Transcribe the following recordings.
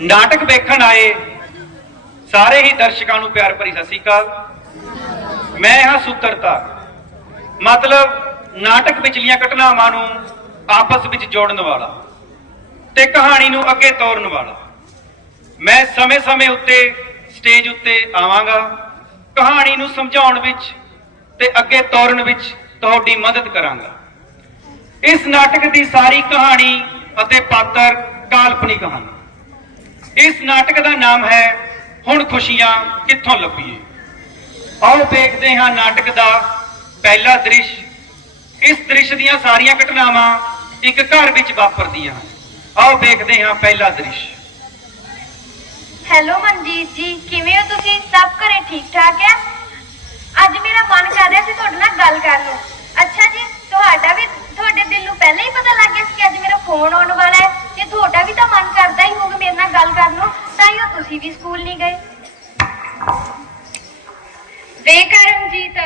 ਨਾਟਕ ਵੇਖਣ ਆਏ। ਸਾਰੇ ਹੀ ਦਰਸ਼ਕਾਂ ਨੂੰ ਪਿਆਰ ਭਰੀ ਸਤਿ ਸ਼੍ਰੀ ਅਕਾਲ। ਮੈਂ ਹਾਂ ਸੂਤਰਤਾ। ਮਤਲਬ ਨਾਟਕ ਵਿਚਲੀਆਂ ਘਟਨਾਵਾਂ ਨੂੰ ਆਪਸ ਵਿੱਚ ਜੋੜਨ ਵਾਲਾ ਤੇ ਕਹਾਣੀ ਨੂੰ ਅੱਗੇ ਤੋਰਨ ਵਾਲਾ। ਮੈਂ ਸਮੇਂ-ਸਮੇਂ ਉੱਤੇ ਸਟੇਜ ਉੱਤੇ ਆਵਾਂਗਾ, ਕਹਾਣੀ ਨੂੰ ਸਮਝਾਉਣ ਵਿੱਚ ਤੇ ਅੱਗੇ ਤੋਰਨ ਵਿੱਚ ਤੁਹਾਡੀ ਮਦਦ ਕਰਾਂਗਾ। ਇਸ ਨਾਟਕ ਦੀ ਸਾਰੀ ਕਹਾਣੀ ਅਤੇ ਪਾਤਰ ਕਾਲਪਨਿਕ ਹਨ। ਇਸ ਨਾਟਕ ਦਾ ਨਾਮ ਹੈ ਹੁਣ ਖੁਸ਼ੀਆਂ ਕਿੱਥੋਂ ਲੱਭੀਏ? ਆਓ ਵੇਖਦੇ ਹਾਂ ਨਾਟਕ ਦਾ ਪਹਿਲਾ ਦ੍ਰਿਸ਼। ਇਸ ਦ੍ਰਿਸ਼ ਦੀਆਂ ਸਾਰੀਆਂ ਘਟਨਾਵਾਂ ਇੱਕ ਘਰ ਵਿੱਚ ਵਾਪਰਦੀਆਂ ਹਨ। ਆਓ ਵੇਖਦੇ ਹਾਂ ਪਹਿਲਾ ਦ੍ਰਿਸ਼। ਹੈਲੋ ਮਨਜੀਤ ਜੀ, ਕਿਵੇਂ ਹੋ ਤੁਸੀਂ? ਸਭ ਘਰੇ ਠੀਕ ਠਾਕ ਹੈ? ਅੱਜ ਮੇਰਾ ਮਨ ਕਰ ਰਿਹਾ ਸੀ ਤੁਹਾਡੇ ਨਾਲ ਗੱਲ ਕਰਨ ਨੂੰ। ਅੱਛਾ ਜੀ, ਤੁਹਾਡਾ ਵੀ, ਤੁਹਾਡੇ ਦਿਲ ਨੂੰ ਪਹਿਲਾਂ ਹੀ ਪਤਾ ਲੱਗ ਗਿਆ ਸੀ ਕਿ ਅੱਜ ਮੇਰਾ ਫੋਨ ਆਉਣ ਵਾਲਾ ਹੈ। ਤੇ ਤੁਹਾਡਾ ਵੀ ਤਾਂ ਮਨ ਕਰਦਾ ਹੀ ਹੋਊਗਾ ਮੇਰੇ ਨਾਲ ਗੱਲ ਕਰਨ ਨੂੰ, ਤਾਂ ਹੀ ਉਹ ਤੁਸੀਂ ਵੀ ਸਕੂਲ ਨਹੀਂ ਗਏ। ਵੇ ਕਰਮਜੀਤ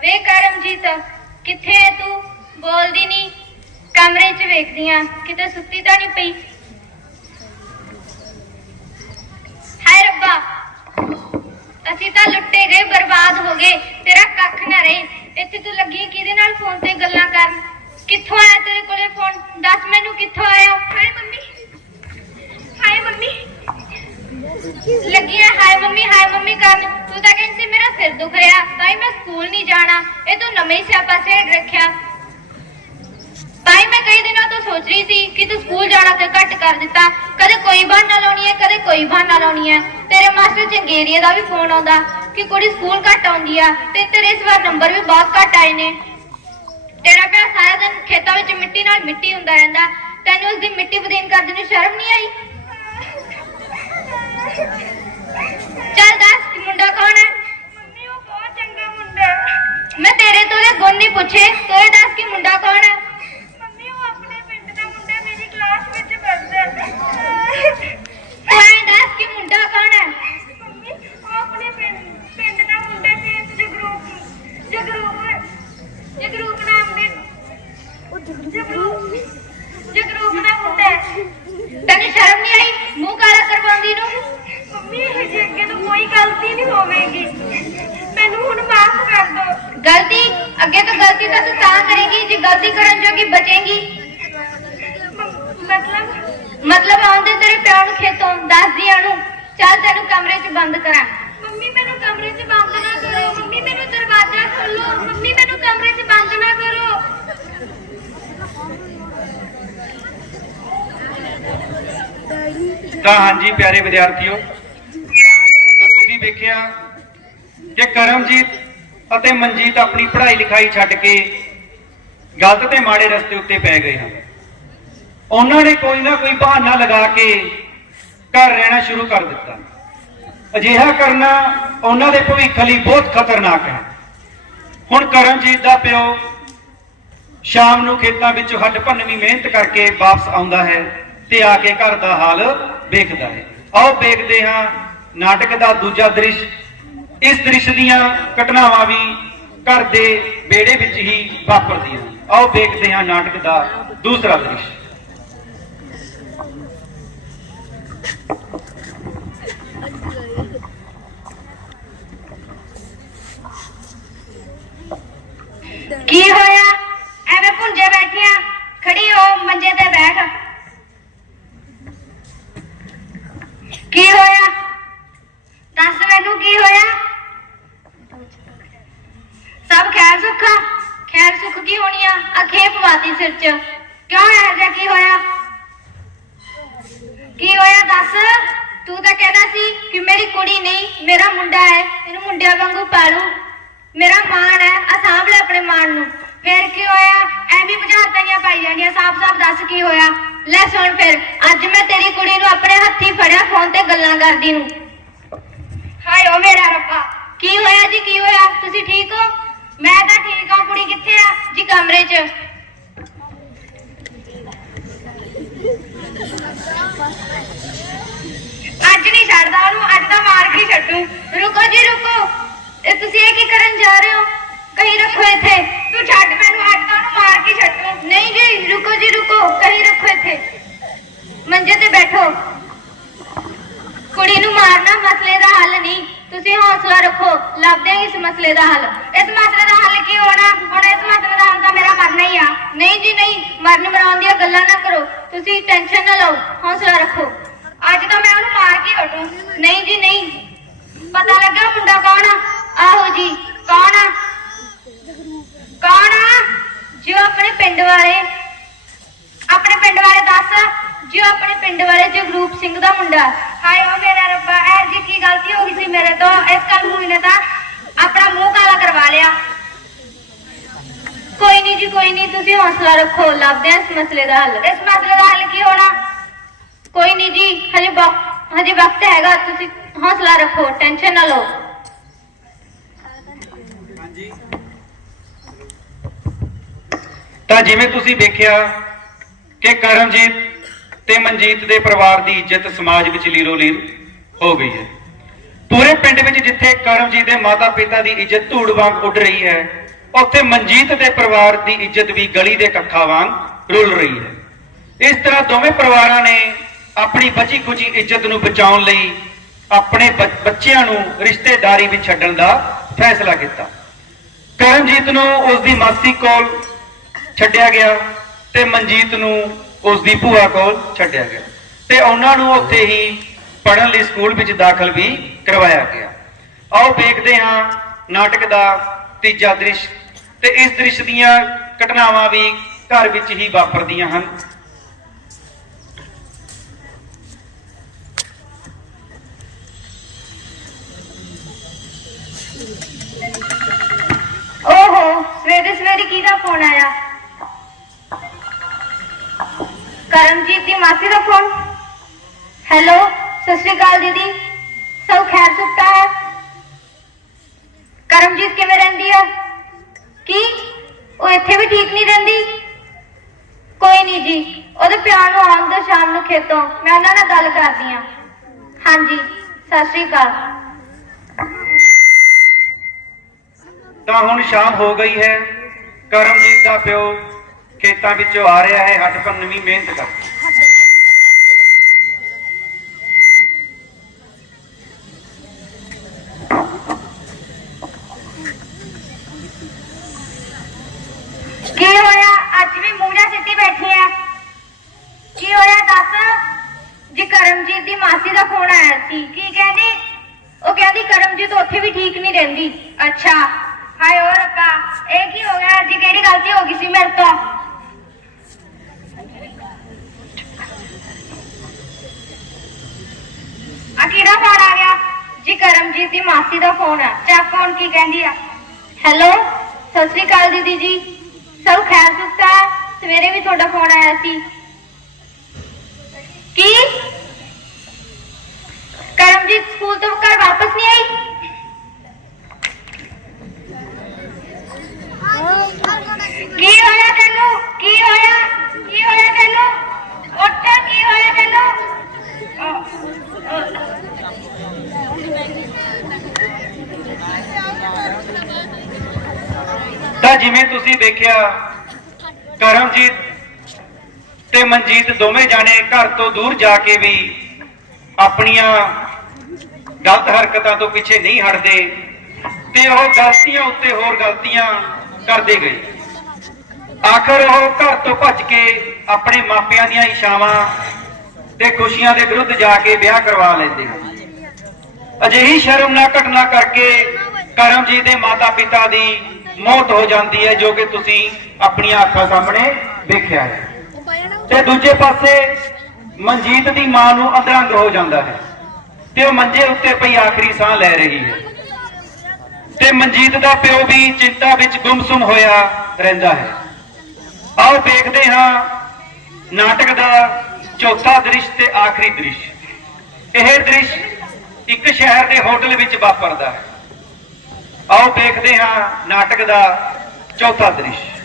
ਵੇ ਕਰਮਜੀਤ, ਕਿੱਥੇ ਹੈ ਤੂੰ? ਬੋਲਦੀ ਨਹੀਂ ਕਮਰੇ 'ਚ ਵੇਖਦੀ ਆ, ਕਿਤੇ ਸੁੱਤੀ ਤਾਂ ਨਹੀਂ ਪਈ? ਹਾਏ ਰੱਬਾ, ਅਸੀਂ ਤਾਂ ਲੁੱਟੇ ਗਏ, ਬਰਬਾਦ ਹੋ ਗਏ, ਤੇਰਾ ਕੱਖ ਨਾ ਰਹੇ। ਇੱਥੇ ਤੂੰ ਲੱਗੀ ਕਿਹਦੇ ਨਾਲ ਫੋਨ ਤੇ ਗੱਲਾਂ ਕਰਨ? ਕਿੱਥੋਂ ਆਇਆ ਤੇਰੇ ਕੋਲੇ ਫੋਨ ਦੱਸ ਮੈਨੂੰ ਕਿੱਥੋਂ ਆਇਆ? ਹਾਏ ਮੰਮੀ। ਹਾਏ ਮੰਮੀ। ਲੱਗੀ ਹੈ ਹਾਏ ਮੰਮੀ ਹਾਏ ਮੰਮੀ ਕਰਨ। ਤੂੰ ਤਾਂ ਕਹਿੰਦੀ ਮੇਰਾ ਸਿਰ ਦੁਖ ਰਿਹਾ ਤਾਈ ਮੈਂ ਸਕੂਲ ਨਹੀਂ ਜਾਣਾ। ਇਹ ਤੂੰ ਨਵੇਂ ਸਿਆਪਾ ਛੇੜ ਰੱਖਿਆ। ਤਾਈ ਮੈਂ ਕਈ ਦਿਨਾਂ ਤੋਂ ਸੋਚ ਰਹੀ ਸੀ ਕਿ ਤੂੰ ਸਕੂਲ ਜਾਣਾ ਤੇ ਘੱਟ ਕਰ ਦਿੱਤਾ। ਕਦੇ ਕੋਈ ਬਹਾਨਾ ਲਾਉਣੀ ਹੈ ਕਦੇ ਕੋਈ ਬਹਾਨਾ ਲਾਉਣੀ ਹੈ ਤੇਰੇ ਮਾਸਟਰ ਚੰਗੇਰੀਏ ਦਾ ਵੀ ਫੋਨ ਆਉਂਦਾ ਕਿ ਕੁੜੀ ਸਕੂਲ ਘੱਟ ਆਉਂਦੀ ਆ ਤੇ ਤੇਰੇ ਇਸ ਵਾਰ ਨੰਬਰ ਵੀ ਬਹੁਤ ਘੱਟ ਆਏ ਨੇ। ਤੇਰਾ ਪਿਆ ਸਾਰਾ ਦਿਨ ਖੇਤਾਂ ਵਿੱਚ ਮਿੱਟੀ ਨਾਲ ਮਿੱਟੀ ਹੁੰਦਾ ਰਹਿੰਦਾ। ਤੈਨੂੰ ਉਸ ਦੀ ਮਿੱਟੀ ਬਦੀਨ ਕਰਨ ਨੂੰ ਸ਼ਰਮ ਨਹੀਂ ਆਈ? ਚੱਲ ਦੱਸ ਕਿ ਮੁੰਡਾ ਕੌਣ ਹੈ? ਮੰਮੀ ਉਹ ਬਹੁਤ ਚੰਗਾ ਮੁੰਡਾ ਮੈਂ ਤੇਰੇ ਤੋਂ ਇਹ ਗੁਣ ਨਹੀਂ ਪੁੱਛੇ। ਤੂੰ ਇਹ ਦੱਸ ਕਿ ਮੁੰਡਾ ਕੌਣ ਹੈ? ਮੰਮੀ ਉਹ ਆਪਣੇ ਪਿੰਡ ਦਾ ਮੁੰਡਾ ਮੇਰੀ ਕਲਾਸ ਵਿੱਚ ਪੜ੍ਹਦਾ ਤੂੰ ਇਹ ਦੱਸ ਕਿ ਮੁੰਡਾ ਕੌਣ ਹੈ? ਮੰਮੀ ਉਹ ਆਪਣੇ ਪਿੰਡ ਅੱਗੇ ਤੋਂ ਗਲਤੀ ਤਾਂ ਤੂੰ ਤਾਂ ਕਰੇਗੀ ਜੇ ਗਲਤੀ ਕਰਨ ਜੋਗੀ ਬਚੇਗੀ। ਮਤਲਬ ਮਤਲਬ ਆਉਂਦੇ ਤੇਰੇ ਪਿਓ ਨੂੰ ਖੇਤੋਂ ਦੱਸਦੀ ਉਹਨੂੰ ਚੱਲ ਤੈਨੂੰ ਕਮਰੇ 'ਚ ਬੰਦ ਕਰਾਂ। ਮੰਮੀ ਮੈਨੂੰ ਕਮਰੇ 'ਚ ਬੰਦ ਨਾ ਕਰੋ। ਮੰਮੀ ਮੈਨੂੰ ਦਰਵਾਜ਼ਾ ਖੋਲੋ। ਮੰਮੀ ਮੈਨੂੰ ਕਮਰੇ 'ਚ ਬੰਦ ਨਾ ਕਰੋ। ਤਾਂ ਹਾਂਜੀ ਪਿਆਰੇ ਵਿਦਿਆਰਥੀਓ ਤਾਂ ਤੁਸੀਂ ਵੇਖਿਆ ਕਿ ਕਰਮਜੀਤ ਅਤੇ ਮਨਜੀਤ ਆਪਣੀ ਪੜ੍ਹਾਈ ਲਿਖਾਈ ਛੱਡ ਕੇ ਗਲਤ ਤੇ ਮਾੜੇ ਰਸਤੇ ਉੱਤੇ ਪੈ ਗਏ ਹਨ। ਉਹਨਾਂ ਨੇ ਕੋਈ ਨਾ ਕੋਈ ਬਹਾਨਾ ਲਗਾ ਕੇ ਘਰ ਰਹਿਣਾ ਸ਼ੁਰੂ ਕਰ ਦਿੱਤਾ। ਅਜਿਹਾ ਕਰਨਾ ਉਹਨਾਂ ਦੇ ਭਵਿੱਖ ਲਈ ਬਹੁਤ ਖਤਰਨਾਕ ਹੈ। ਹੁਣ ਕਰਨਜੀਤ ਦਾ ਪਿਓ ਸ਼ਾਮ ਨੂੰ ਖੇਤਾਂ ਵਿੱਚ ਹੱਡ ਭੰਨਵੀਂ ਮਿਹਨਤ ਕਰਕੇ ਵਾਪਸ ਆਉਂਦਾ ਹੈ ਤੇ ਆ ਕੇ ਘਰ ਦਾ ਹਾਲ ਵੇਖਦਾ ਹੈ। ਆਓ ਵੇਖਦੇ ਹਾਂ ਨਾਟਕ ਦਾ ਦੂਜਾ ਦ੍ਰਿਸ਼ ਇਸ ਦ੍ਰਿਸ਼ ਦੀਆਂ ਘਟਨਾਵਾਂ ਵੀ ਘਰ ਦੇ ਵਿਹੜੇ ਵਿੱਚ ਹੀ ਵਾਪਰਦੀਆਂ ਆਓ ਵੇਖਦੇ ਹਾਂ ਨਾਟਕ ਦਾ ਦੂਸਰਾ ਦ੍ਰਿਸ਼। ਕੀ ਹੋਇਆ ਐਵੇਂ ਭੁੰਜੇ ਬੈਠੀਆਂ ਖੜੀ ਹੋ ਮੰਜੇ ਤੇ ਬੈਠ ਕੀ ਹੋਇਆ ਦੱਸ ਮੈਨੂੰ ਕੀ ਹੋਇਆ ਸਭ ਖੈਰ ਸੁੱਖ ਆ? ਖੈਰ ਸੁੱਖ ਕੀ ਹੋਣੀ ਆ ਆ ਖੇਪ ਵਾਤੀ ਸਿਰ 'ਚ ਕਿਉਂ ਇਹ ਜਿਹਾ ਕੀ ਹੋਇਆ ਕੀ ਹੋਇਆ ਦੱਸ ਤੂੰ ਤਾਂ ਕਹਿੰਦਾ ਸੀ ਕਿ ਮੇਰੀ ਕੁੜੀ ਨਹੀਂ, ਮੇਰਾ ਮੁੰਡਾ ਹੈ ਇਹਨੂੰ ਮੁੰਡਿਆਂ ਵਾਂਗੂ ਪਾਲੂ। ਮੇਰਾ ਮਾਣ ਹੈ ਆ ਸਾਂਭ ਲੈ ਆਪਣੇ ਮਾਣ ਨੂੰ। ਫੇਰ ਕੀ ਹੋਇਆ? ਐਵੇਂ ਬੁਝਾਰਤਾਂ ਪਾਈ ਜਾਂਦੀਆਂ, ਸਾਫ਼-ਸਾਫ਼ ਦੱਸ ਕੀ ਹੋਇਆ? ਲੈ ਸੁਣ ਫਿਰ, ਅੱਜ ਮੈਂ ਤੇਰੀ ਕੁੜੀ ਨੂੰ ਆਪਣੇ ਹੱਥੀ ਫੜਿਆ ਫੋਨ ਤੇ ਗੱਲਾਂ ਕਰਦੀ ਨੂੰ। ਹਾਏ ਓ ਮੇਰਾ ਰੱਬਾ, ਕੀ ਹੋਇਆ ਜੀ, ਕੀ ਹੋਇਆ? ਤੁਸੀਂ ਠੀਕ ਹੋ? ਮੈਂ ਤਾਂ ਠੀਕ ਹਾਂ, ਕੁੜੀ ਕਿੱਥੇ ਆ? ਜੀ, ਕਮਰੇ 'ਚ। ਛੱਡਦਾ ਉਹਨੂੰ ਅੱਜ ਤਾਂ ਮਾਰ ਕੇ ਛੱਡੂ। ਰੁਕੋ ਜੀ ਰੁਕੋ। ਇਹ ਤੁਸੀਂ ਇਹ ਕੀ ਕਰਨ ਜਾ ਰਹੇ ਹੋ? ਕਹੀਂ ਰੱਖੋ ਇੱਥੇ। ਤੂੰ ਛੱਡ ਮੈਨੂੰ ਅੱਜ ਤਾਂ ਉਹਨੂੰ ਮਾਰ ਕੇ ਛੱਡੂ। ਨਹੀਂ ਜੀ ਰੁਕੋ ਜੀ ਰੁਕੋ। ਕਹੀਂ ਰੱਖੋ ਇੱਥੇ। ਮੰਜੇ ਤੇ ਬੈਠੋ। ਮਸਲੇ ਦਾ ਹੱਲ ਨਹੀਂ। ਤੁਸੀਂ ਹੌਸਲਾ ਰੱਖੋ। ਲੱਭਦੇ ਹਾਂ ਇਸ ਮਸਲੇ ਦਾ ਹੱਲ। ਇਸ ਮਸਲੇ ਦਾ ਹੱਲ ਕੀ ਹੋਣਾ? ਹੁਣ ਇਸ ਮਸਲੇ ਦਾ ਹੱਲ ਤਾਂ ਮੇਰਾ ਮਰਨਾ ਹੀ ਆ। ਨਹੀਂ ਜੀ ਨਹੀਂ। ਮਰਨ ਮਰਾਉਣ ਦੀਆਂ ਗੱਲਾਂ ਨਾ ਕਰੋ। ਤੁਸੀਂ ਟੈਨਸ਼ਨ ਨਾ ਲਓ। ਹੌਸਲਾ ਰੱਖੋ। ਅੱਜ ਤਾਂ ਮੈਂ ਉਹਨੂੰ ਮਾਰ ਕੇ ਹਟੂ ਨਹੀਂ ਜੀ, ਨਹੀਂ। ਪਤਾ ਲੱਗਾ ਮੁੰਡਾ ਕੌਣ ਆ? ਆਹੋ ਜੀ, ਕੌਣ ਆ? ਕੌਣ ਆ? ਜੋ ਆਪਣੇ ਪਿੰਡ ਵਾਲੇ, ਆਪਣੇ ਪਿੰਡ ਵਾਲੇ ਦੱਸ। ਜੋ ਆਪਣੇ ਪਿੰਡ ਵਾਲੇ ਜਗਰੂਪ ਸਿੰਘ ਦਾ ਮੁੰਡਾ। ਹਾਏ ਓ ਮੇਰਾ ਰੱਬਾ ਐ ਜੀ ਕੀ ਗਲਤੀ ਹੋ ਗਈ ਸੀ ਮੇਰੇ ਤੋਂ? ਇਸ ਕਾਨੂੰਨ ਨੇ ਤਾਂ ਆਪਣਾ ਮੂੰਹ ਕਾਲਾ ਕਰਵਾ ਲਿਆ। ਕੋਈ ਨਹੀਂ ਜੀ, ਕੋਈ ਨਹੀਂ, ਤੁਸੀਂ ਹੌਸਲਾ ਰੱਖੋ। ਲੱਭਦੇ ਹਾਂ ਇਸ ਮਸਲੇ ਦਾ ਹੱਲ। ਇਸ ਮਸਲੇ ਦਾ ਹੱਲ ਕੀ ਹੋਣਾ? ਕੋਈ ਨਹੀਂ ਜੀ, ਹਜੇ ਵਕ- ਹਜੇ ਵਕਤ ਹੈਗਾ, ਤੁਸੀਂ ਹੌਸਲਾ ਰੱਖੋ, ਟੈਨਸ਼ਨ ਨਾ ਲਓ। ਤਾਂ ਜਿਵੇਂ ਤੁਸੀਂ ਵੇਖਿਆ ਕਿ ਕਰਮਜੀਤ ਤੇ ਮਨਜੀਤ ਦੇ ਪਰਿਵਾਰ ਦੀ ਇੱਜ਼ਤ ਸਮਾਜ ਵਿੱਚ ਲੀਰੋ ਲੀਰ ਹੋ ਗਈ ਹੈ। ਪੂਰੇ ਪਿੰਡ ਵਿੱਚ ਜਿੱਥੇ ਕਰਮਜੀਤ ਦੇ ਮਾਤਾ-ਪਿਤਾ ਦੀ ਇੱਜ਼ਤ ਧੂੜ ਵਾਂਗ ਉੱਡ ਰਹੀ ਹੈ, ਉੱਥੇ ਮਨਜੀਤ ਦੇ ਪਰਿਵਾਰ ਦੀ ਇੱਜ਼ਤ ਵੀ ਗਲੀ ਦੇ ਕੱਖਾਂ ਵਾਂਗ ਰੁਲ ਰਹੀ ਹੈ। ਇਸ ਤਰ੍ਹਾਂ ਦੋਵੇਂ ਪਰਿਵਾਰਾਂ ਨੇ ਆਪਣੀ ਬਚੀ ਖੁਚੀ ਇੱਜ਼ਤ ਨੂੰ ਬਚਾਉਣ ਲਈ ਆਪਣੇ ਬ- ਬੱਚਿਆਂ ਨੂੰ ਰਿਸ਼ਤੇਦਾਰੀ ਵਿੱਚ ਛੱਡਣ ਦਾ ਫੈਸਲਾ ਕੀਤਾ। ਕਰਮਜੀਤ ਨੂੰ ਉਸ ਦੀ ਮਾਸੀ ਕੋਲ ਛੱਡਿਆ ਗਿਆ ਤੇ ਮਨਜੀਤ ਨੂੰ ਉਸ ਦੀ ਭੂਆ ਕੋਲ ਛੱਡਿਆ ਗਿਆ ਤੇ ਉਹਨਾਂ ਨੂੰ ਉੱਥੇ ਹੀ ਪੜ੍ਹਨ ਲਈ ਸਕੂਲ ਵਿੱਚ ਦਾਖਲ ਵੀ ਕਰਵਾਇਆ ਗਿਆ। ਆਓ ਵੇਖਦੇ ਹਾਂ ਨਾਟਕ ਦਾ ਤੀਜਾ ਦ੍ਰਿਸ਼ ਤੇ ਇਸ ਦ੍ਰਿਸ਼ ਦੀਆਂ ਘਟਨਾਵਾਂ ਵੀ ਘਰ ਵਿੱਚ ਹੀ ਵਾਪਰਦੀਆਂ ਹਨ। ਕੀ? ਉਹ ਇੱਥੇ ਵੀ ਠੀਕ ਨਹੀਂ ਰਹਿੰਦੀ? ਕੋਈ ਨਹੀਂ ਜੀ, ਉਹਦੇ ਪਿਆਰ ਨੂੰ ਆਉਣ ਦੋ ਸ਼ਾਮ ਨੂੰ ਖੇਤੋਂ। ਮੈਂ ਉਹਨਾਂ ਨਾਲ ਗੱਲ ਕਰਦੀ ਆ ਹਾਂਜੀ, ਸਤਿ ਸ਼੍ਰੀ ਅਕਾਲ। ਤਾਂ ਹੁਣ ਸ਼ਾਮ ਹੋ ਗਈ ਹੈ। ਕਰਮਜੀਤ ਦਾ ਪਿਓ ਖੇਤਾਂ ਵਿੱਚੋਂ ਆ ਰਿਹਾ ਹੈ। ਹੱਟ ਪੰਨਵੀਂ ਮਿਹਨਤ ਕਰ ਕੀ ਹੋਇਆ ਅੱਜ ਵੀ ਮੂੰਹਾਂ ਸਿੱਟੀ ਬੈਠੀ ਐ ਕੀ ਹੋਇਆ ਦੱਸ ਜੀ ਕਰਮਜੀਤ ਦੀ ਮਾਸੀ ਦਾ ਫੋਨ ਆਇਆ ਸੀ ਕੀ ਕਹਿੰਦੀ? ਉਹ ਕਹਿੰਦੀ ਕਰਮਜੀਤ ਉੱਥੇ ਵੀ ਠੀਕ ਨਹੀਂ ਰਹਿੰਦੀ। ਅੱਛਾ। ਹਾਏ ਓ ਰੱਬਾ, ਇਹ ਕੀ ਹੋ ਗਿਆ? ਅੱਜ ਕਿਹੜੀ ਗਲਤੀ ਹੋ ਗਈ ਸੀ ਮੇਰੇ ਤੋਂ? ਆ ਕਿਹੜਾ ਫੋਨ ਆ ਗਿਆ? ਜੀ ਕਰਮਜੀਤ ਦੀ ਮਾਸੀ ਦਾ ਫੋਨ ਆ। ਚੱਕ ਫੋਨ ਕੀ ਕਹਿੰਦੀ ਆ? ਹੈਲੋ, ਸਤਿ ਸ਼੍ਰੀ ਅਕਾਲ ਦੀਦੀ ਜੀ। ਸਭ ਖੈਰ ਸੁਖਤਾ ਸਵੇਰੇ ਵੀ ਤੁਹਾਡਾ ਫੋਨ ਆਇਆ ਸੀ। ਕੀ? ਕਰਮਜੀਤ ਸਕੂਲ ਤੋਂ ਘਰ ਵਾਪਸ ਨਹੀਂ ਆਈ ਕੀ ਹੋਇਆ ਤੈਨੂੰ ਕੀ ਹੋਇਆ ਕੀ ਹੋਇਆ ਤੈਨੂੰ ਉੱਠ ਕੀ ਹੋਇਆ ਤੈਨੂੰ ਤਾਂ ਜਿਵੇਂ ਤੁਸੀਂ ਦੇਖਿਆ ਕਰਮਜੀਤ ਤੇ ਮਨਜੀਤ ਦੋਵੇਂ ਜਾਣੇ ਘਰ ਤੋਂ ਦੂਰ ਜਾ ਕੇ ਵੀ ਆਪਣੀਆਂ ਗਲਤ ਹਰਕਤਾਂ ਤੋਂ ਪਿੱਛੇ ਨਹੀਂ ਹਟਦੇ ਤੇ ਉਹ ਗਲਤੀਆਂ ਉੱਤੇ ਹੋਰ ਗਲਤੀਆਂ ਕਰਦੇ ਗਏ। ਆਖਰ ਉਹ ਘਰ ਤੋਂ ਭੱਜ ਕੇ ਆਪਣੇ ਮਾਪਿਆਂ ਦੀਆਂ ਇਸ਼ਾਵਾਂ ਤੇ ਖੁਸ਼ੀਆਂ ਦੇ ਵਿਰੁੱਧ ਜਾ ਕੇ ਵਿਆਹ ਕਰਵਾ ਲੈਂਦੇ ਹਨ। ਅਜਿਹੀ ਸ਼ਰਮਨਾਕ ਘਟਨਾ ਕਰਕੇ ਕਰਮਜੀਤ ਦੇ ਮਾਤਾ-ਪਿਤਾ ਦੀ ਮੌਤ ਹੋ ਜਾਂਦੀ ਹੈ, ਜੋ ਕਿ ਤੁਸੀਂ ਆਪਣੀਆਂ ਅੱਖਾਂ ਸਾਹਮਣੇ ਦੇਖਿਆ ਹੈ। ਤੇ ਦੂਜੇ ਪਾਸੇ ਮਨਜੀਤ ਦੀ ਮਾਂ ਨੂੰ ਅਧਰੰਗ ਹੋ ਜਾਂਦਾ ਹੈ। ਤੇ ਉਹ ਮੰਜੇ ਉੱਤੇ ਪਈ ਆਖਰੀ ਸਾਹ ਲੈ ਰਹੀ ਹੈ। ਤੇ ਮਨਜੀਤ ਦਾ ਪਿਓ ਵੀ ਚਿੰਤਾ ਵਿੱਚ ਗੁੰਮਸੁਮ ਹੋਇਆ ਰਹਿੰਦਾ ਹੈ। ਆਓ ਦੇਖਦੇ ਹਾਂ ਨਾਟਕ ਦਾ ਚੌਥਾ ਦ੍ਰਿਸ਼ ਤੇ ਆਖਰੀ ਦ੍ਰਿਸ਼। ਇਹ ਦ੍ਰਿਸ਼ ਇੱਕ ਸ਼ਹਿਰ ਦੇ ਹੋਟਲ ਵਿੱਚ ਵਾਪਰਦਾ ਹੈ। ਆਓ ਦੇਖਦੇ ਹਾਂ ਨਾਟਕ ਦਾ ਚੌਥਾ ਦ੍ਰਿਸ਼।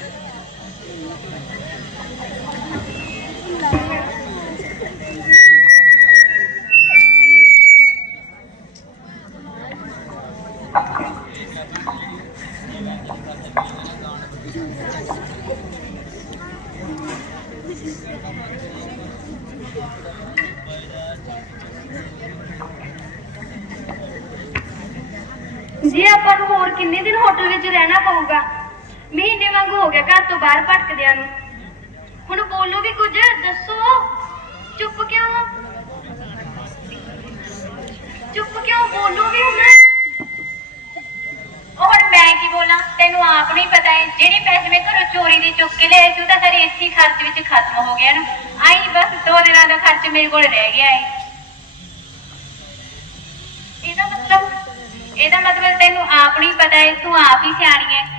ਜੀ ਆਪਾਂ ਨੂੰ ਹੋਰ ਕਿੰਨੇ ਦਿਨ ਹੋਟਲ ਵਿੱਚ ਰਹਿਣਾ ਪਊਗਾ? ਮਹੀਨੇ ਵਾਂਗ ਹੋ ਗਿਆ ਘਰ ਤੋਂ ਬਾਹਰ ਭਟਕਦਿਆਂ ਨੂੰ। ਹੁਣ ਬੋਲੋ ਵੀ ਕੁਝ? ਦੱਸੋ। ਚੁੱਪ ਕਿਉਂ? ਚੁੱਪ ਕਿਉਂ ਬੋਲੋ ਵੀ ਹੁਣ? ਉਹ ਹੁਣ ਮੈਂ ਕੀ ਬੋਲਾਂ? ਤੈਨੂੰ ਆਪ ਨਹੀਂ ਪਤਾ ਹੈ ਜਿਹੜੇ ਪੈਸੇ ਮੈਂ ਘਰੋਂ ਚੋਰੀ ਦੇ ਚੁੱਕ ਕੇ ਲਿਆਈ ਸੀ, ਉਹ ਤਾਂ ਸਾਰੇ ਇਸੇ ਖਰਚ ਵਿੱਚ ਖਤਮ ਹੋ ਗਏ ਨਾ ਆਈ ਬਸ ਦੋ ਦਿਨਾਂ ਦਾ ਖਰਚ ਮੇਰੇ ਕੋਲ ਰਹਿ ਗਿਆ ਹੈ ਇਹਦਾ ਮਤਲਬ ਇਹਦਾ ਮਤਲਬ ਤੈਨੂੰ ਆਪ ਨਹੀਂ ਪਤਾ ਹੈ ਤੂੰ ਆਪ ਹੀ ਸਿਆਣੀ ਹੈ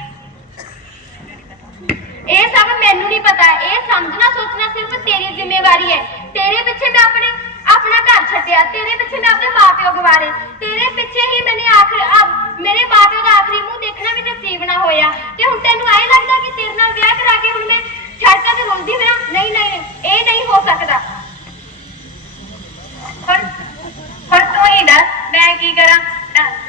ਇਹ ਸਭ ਮੈਨੂੰ ਨਹੀਂ ਪਤਾ। ਇਹ ਸਮਝਣਾ ਸੋਚਣਾ ਸਿਰਫ ਤੇਰੀ ਜ਼ਿੰਮੇਵਾਰੀ ਹੈ ਤੇਰੇ ਪਿੱਛੇ ਮੈਂ ਆਪਣੇ ਆਪਣਾ ਘਰ ਛੱਡਿਆ। ਤੇਰੇ ਪਿੱਛੇ ਮੈਂ ਆਪਣੇ ਮਾਪਿਓ ਗਵਾਰੇ। ਤੇਰੇ ਪਿੱਛੇ ਹੀ ਮੈਨੇ ਆਖਰ ਆ- ਮੇਰੇ ਮਾਪਿਓ ਦਾ ਆਖਰੀ ਮੂੰਹ ਦੇਖਣਾ ਵੀ ਨਸੀਬ ਨਾ ਹੋਇਆ। ਤੇ ਹੁਣ ਤੈਨੂੰ ਐ ਲੱਗਦਾ ਕਿ ਤੇਰੇ ਨਾਲ ਵਿਆਹ ਕਰਾ ਕੇ ਹੁਣ ਮੈਂ ਛੱਡਾਂ ਤੇ ਰੋਂਦੀ ਫਿਰਾਂ ਨਹੀਂ ਨਹੀਂ ਇਹ ਨਹੀਂ ਹੋ ਸਕਦਾ। ਹੁਣ ਹੁਣ ਤੂੰ ਹੀ ਦੱਸ, ਮੈਂ ਕੀ ਕਰਾਂ?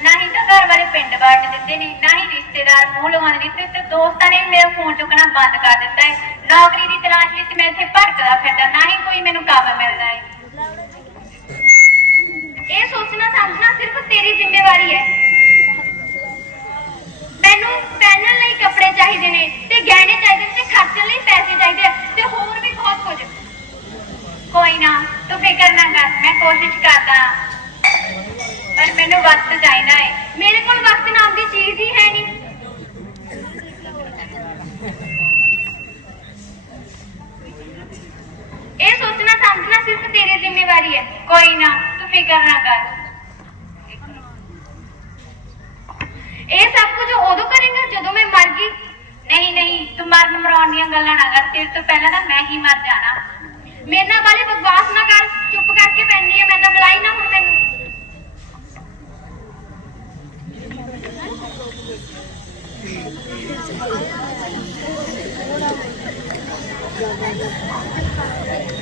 ਨਾ ਹੀ ਤਾਂ ਘਰ ਵਾਲੇ ਪਿੰਡ ਬਾਟ ਦਿੰਦੇ ਨੇ, ਨਾ ਹੀ ਰਿਸ਼ਤੇਦਾਰ ਮੂੰਹ ਲਵਾਉਂਦੇ ਨੇ, ਤੇ ਤੇ ਦੋਸਤਾਂ ਨੇ ਵੀ ਮੇਰਾ ਫੋਨ ਚੁੱਕਣਾ ਬੰਦ ਕਰ ਦਿੱਤਾ ਹੈ ਨੌਕਰੀ ਦੀ ਤਲਾਸ਼ ਵਿੱਚ ਮੈਂ ਇੱਥੇ ਭਟਕਦਾ ਫਿਰਦਾ ਨਾ ਹੀ ਕੋਈ ਮੈਨੂੰ ਕੰਮ ਮਿਲਦਾ ਹੈ ਇਹ ਸੋਚਣਾ ਸਮਝਣਾ ਸਿਰਫ ਤੇਰੀ ਜ਼ਿੰਮੇਵਾਰੀ ਹੈ ਮੈਨੂੰ ਪਹਿਨਣ ਲਈ ਕੱਪੜੇ ਚਾਹੀਦੇ ਨੇ ਤੇ ਗਹਿਣੇ ਚਾਹੀਦੇ ਨੇ ਤੇ ਖਰਚਣ ਲਈ ਪੈਸੇ ਚਾਹੀਦੇ ਆ ਤੇ ਹੋਰ ਵੀ ਬਹੁਤ ਕੁਝ ਕੋਈ ਨਾ ਤੂੰ ਫਿਕਰ ਨਾ ਕਰ ਮੈਂ ਕੋਸ਼ਿਸ਼ ਕਰਦਾ ਪਰ ਮੈਨੂੰ ਵਕਤ ਚਾਹੀਦਾ ਹੈ ਮੇਰੇ ਕੋਲ ਵਕਤ ਨਾਮ ਦੀ ਚੀਜ਼ ਹੀ ਹੈ ਨਹੀਂ ਇਹ ਸੋਚਣਾ ਸਮਝਣਾ ਸਿਰਫ ਤੇਰੀ ਜ਼ਿੰਮੇਵਾਰੀ ਹੈ ਕੋਈ ਨਾ ਤੂੰ ਫਿਕਰ ਨਾ ਕਰ ਇਹ ਸਭ ਕੁਝ ਉਦੋਂ ਕਰੇਂਗਾ ਜਦੋਂ ਮੈਂ ਮਰ ਗਈ ਨਹੀਂ ਨਹੀਂ ਤੂੰ ਮਰਨ ਮਰਾਉਣ ਦੀਆਂ ਗੱਲਾਂ ਨਾ ਕਰ ਤੇਰੇ ਤੋਂ ਪਹਿਲਾਂ ਤਾਂ ਮੈਂ ਹੀ ਮਰ ਜਾਣਾ। ਮੇਰੇ ਨਾਲ ਵਾਲੇ ਬਕਵਾਸ ਨਾ ਕਰ, ਚੁੱਪ ਕਰਕੇ ਪੈਣੀ ਹੈ ਮੈਂ ਤਾਂ ਬੁਲਾਈ ਨਾ ਹੁਣ ਮੈਨੂੰ।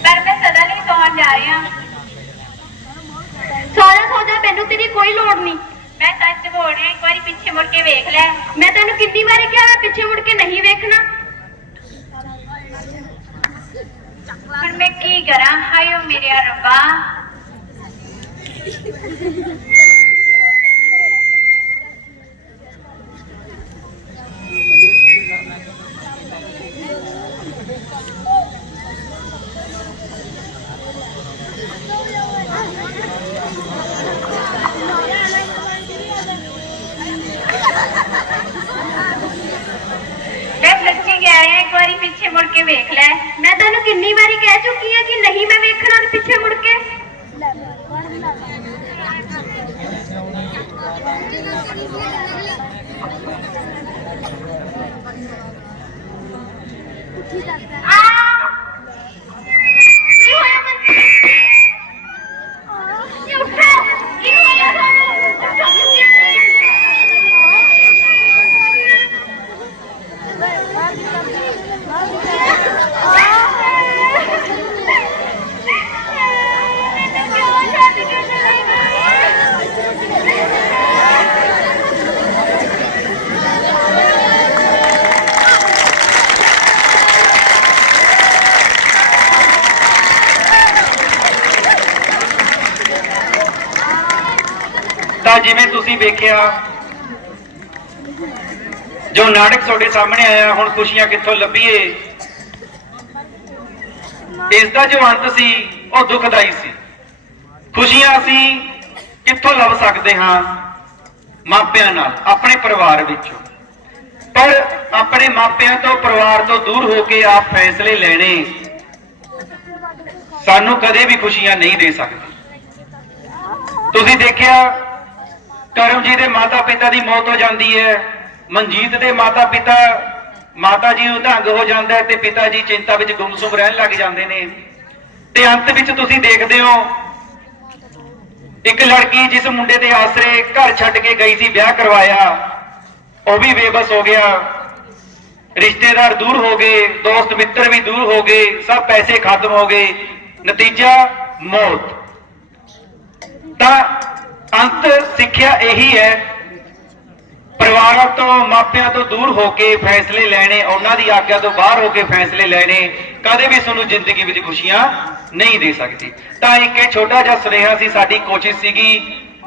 ਪਰ ਮੈਂ ਸਦਾ ਲਈ ਸੌਣ ਜਾ ਰਹੀ ਹਾਂ। ਸਾਰਾ ਸੌਦਾ ਮੈਨੂੰ ਤੇਰੀ ਕੋਈ ਲੋੜ ਨਹੀਂ। ਮੈਂ ਸੱਚ ਬੋਲ ਰਹੀ ਹਾਂ ਇੱਕ ਵਾਰੀ ਪਿੱਛੇ ਮੁੜ ਕੇ ਵੇਖ ਲੈ ਮੈਂ ਤੈਨੂੰ ਕਿੰਨੀ ਵਾਰੀ ਕਿਹਾ ਮੈਂ ਪਿੱਛੇ ਮੁੜ ਕੇ ਨਹੀਂ ਵੇਖਣਾ ਹੁਣ ਮੈਂ ਕੀ ਕਰਾਂ ਹਾਇਓ ਮੇਰੇ ਰੱਬਾ ਮੈਂ ਸੱਚੀ ਕਹਿ ਰਹੀ ਹਾਂ ਇੱਕ ਵਾਰੀ ਪਿੱਛੇ ਮੁੜ ਕੇ ਵੇਖ ਲੈ। ਮੈਂ ਤੈਨੂੰ ਕਿੰਨੀ ਵਾਰੀ ਕਹਿ ਚੁੱਕੀ ਹਾਂ ਕਿ ਨਹੀਂ ਮੈਂ ਵੇਖਣਾ ਤੇ ਪਿੱਛੇ ਮੁੜ ਕੇ। ਆ ਕੀ ਹੋਇਆ ਮੈਨੂੰ ਇਹ ਉੱਠੋ ਕੀ ਹੋਇਆ ਤੁਹਾਨੂੰ ਉੱਠੋ ਮੈਨੂੰ ਕਿਉਂ ਛੱਡ ਕੇ ਚਲੇ ਗਏ ਤਾਂ ਜਿਵੇਂ ਤੁਸੀਂ ਵੇਖਿਆ, ਜੋ ਨਾਟਕ ਤੁਹਾਡੇ ਸਾਹਮਣੇ ਆਇਆ, ਹੁਣ ਖੁਸ਼ੀਆਂ ਕਿੱਥੋਂ ਲੱਭੀਏ? ਇਸ ਦਾ ਜੋ ਅੰਤ ਸੀ, ਉਹ ਦੁਖਦਾਈ ਸੀ। ਖੁਸ਼ੀਆਂ ਅਸੀਂ ਕਿੱਥੋਂ ਲੱਭ ਸਕਦੇ ਹਾਂ? ਮਾਪਿਆਂ ਨਾਲ, ਆਪਣੇ ਪਰਿਵਾਰ ਵਿੱਚੋਂ। ਪਰ ਆਪਣੇ ਮਾਪਿਆਂ ਤੋਂ, ਪਰਿਵਾਰ ਤੋਂ ਦੂਰ ਹੋ ਕੇ ਆਪ ਫੈਸਲੇ ਲੈਣੇ, ਸਾਨੂੰ ਕਦੇ ਵੀ ਖੁਸ਼ੀਆਂ ਨਹੀਂ ਦੇ ਸਕਦੇ। ਤੁਸੀਂ ਦੇਖਿਆ ਕਰਮ ਜੀ ਦੇ ਮਾਤਾ ਪਿਤਾ ਦੀ ਮੌਤ ਹੋ ਜਾਂਦੀ ਹੈ। ਮਨਜੀਤ ਦੇ ਮਾਤਾ ਪਿਤਾ ਮਾਤਾ ਜੀ ਨੂੰ ਧੰਗ ਹੋ ਜਾਂਦਾ ਤੇ ਪਿਤਾ ਜੀ ਚਿੰਤਾ ਵਿੱਚ ਗੁੰਮਸੁਮ ਰਹਿਣ ਲੱਗ ਜਾਂਦੇ ਨੇ। ਤੇ ਅੰਤ ਵਿੱਚ ਤੁਸੀਂ ਦੇਖਦੇ ਹੋ, ਇੱਕ ਲੜਕੀ ਜਿਸ ਮੁੰਡੇ ਦੇ ਆਸਰੇ ਘਰ ਛੱਡ ਕੇ ਗਈ ਸੀ, ਵਿਆਹ ਕਰਵਾਇਆ। ਉਹ ਵੀ ਬੇਬਸ ਹੋ ਗਿਆ। ਰਿਸ਼ਤੇਦਾਰ ਦੂਰ ਹੋ ਗਏ, ਦੋਸਤ ਮਿੱਤਰ ਵੀ ਦੂਰ ਹੋ ਗਏ, ਸਭ ਪੈਸੇ ਖਤਮ ਹੋ ਗਏ। ਨਤੀਜਾ, ਮੌਤ। ਤਾਂ ਅੰਤ ਸਿੱਖਿਆ ਇਹੀ ਹੈ। ਪਰਿਵਾਰਾਂ ਤੋਂ ਮਾਪਿਆਂ ਤੋਂ ਦੂਰ ਹੋ ਕੇ ਫੈਸਲੇ ਲੈਣੇ, ਉਹਨਾਂ ਦੀ ਆਗਿਆ ਤੋਂ ਬਾਹਰ ਹੋ ਕੇ ਫੈਸਲੇ ਲੈਣੇ, ਕਦੇ ਵੀ ਤੁਹਾਨੂੰ ਜ਼ਿੰਦਗੀ ਵਿੱਚ ਖੁਸ਼ੀਆਂ ਨਹੀਂ ਦੇ ਸਕਦੀ। ਤਾਂ ਇੱਕ ਇਹ ਛੋਟਾ ਜਿਹਾ ਸੁਨੇਹਾ ਸੀ, ਸਾਡੀ ਕੋਸ਼ਿਸ਼ ਸੀਗੀ,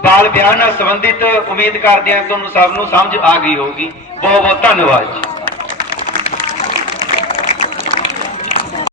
ਬਾਲ ਵਿਆਹ ਨਾਲ ਸੰਬੰਧਿਤ ਉਮੀਦ ਕਰਦੇ ਹਾਂ ਤੁਹਾਨੂੰ ਸਭ ਨੂੰ ਸਮਝ ਆ ਗਈ ਹੋਊਗੀ। ਬਹੁਤ ਬਹੁਤ ਧੰਨਵਾਦ ਜੀ।